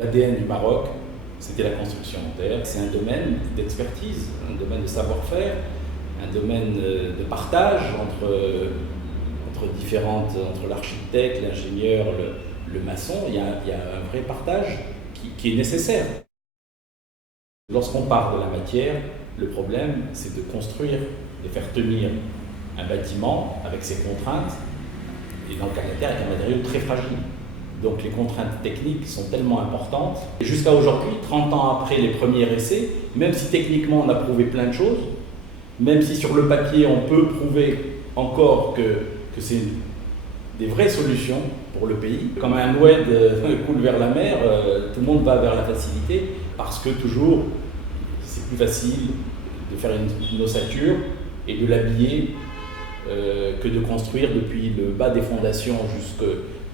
L'ADN du Maroc, c'était la construction en terre. C'est un domaine d'expertise, un domaine de savoir-faire, un domaine de partage entre l'architecte, l'ingénieur, le maçon. Il y a un vrai partage qui est nécessaire. Lorsqu'on part de la matière, le problème, c'est de construire, de faire tenir un bâtiment avec ses contraintes, et dans le cas de la terre, avec un matériau très fragile. Donc les contraintes techniques sont tellement importantes. Jusqu'à aujourd'hui, 30 ans après les premiers essais, même si techniquement on a prouvé plein de choses, même si sur le papier on peut prouver encore que c'est des vraies solutions pour le pays, comme un oued coule vers la mer, tout le monde va vers la facilité, parce que toujours c'est plus facile de faire une ossature et de l'habiller que de construire depuis le bas des fondations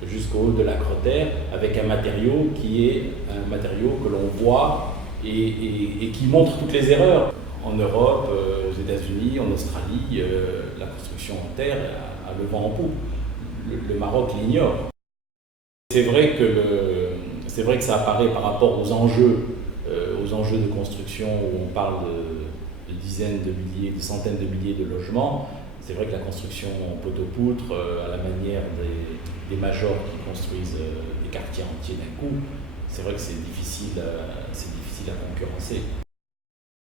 jusqu'au haut de la crotère, avec un matériau qui est un matériau que l'on voit et qui montre toutes les erreurs. En Europe, aux États-Unis, en Australie, la construction en terre a le vent en poupe. Le Maroc l'ignore. C'est vrai que ça apparaît par rapport aux enjeux de construction où on parle de dizaines de milliers, de centaines de milliers de logements. C'est vrai que la construction en poteau-poutre, à la manière des majors qui construisent des quartiers entiers d'un coup, c'est vrai que c'est difficile à concurrencer.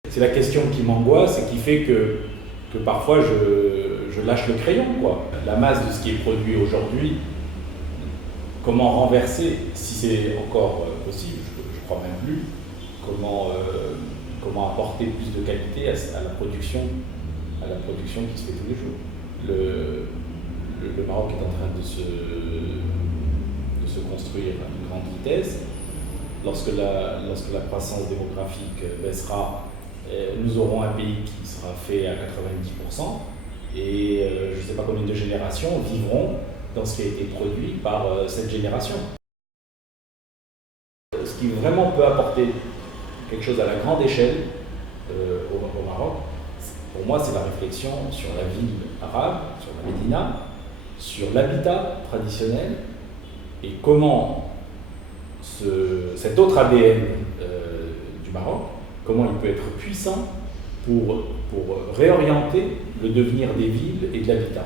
C'est la question qui m'angoisse et qui fait que parfois je lâche le crayon, quoi. La masse de ce qui est produit aujourd'hui, comment renverser, si c'est encore possible, je crois même plus, comment apporter plus de qualité à la production qui se fait tous les jours. Le Maroc est en train de se construire à une grande vitesse. Lorsque la croissance démographique baissera, nous aurons un pays qui sera fait à 90%, et je ne sais pas combien de générations vivront dans ce qui a été produit par cette génération. Ce qui vraiment peut apporter quelque chose à la grande échelle au Maroc, pour moi, c'est la réflexion sur la ville arabe, sur la Médina, sur l'habitat traditionnel, et comment cet autre ADN du Maroc, comment il peut être puissant pour réorienter le devenir des villes et de l'habitat.